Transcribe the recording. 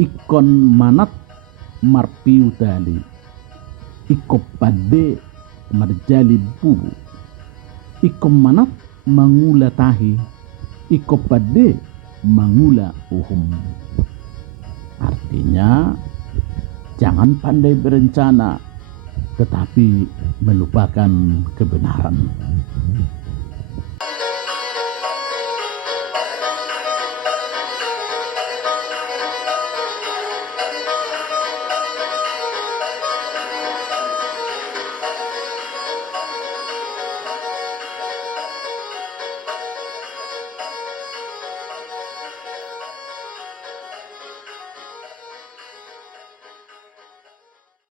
ikon manat marpiu tali iko pade marjali bubu iko manat mangula tahi iko pade mangula uhum. Artinya jangan pandai berencana tetapi melupakan kebenaran.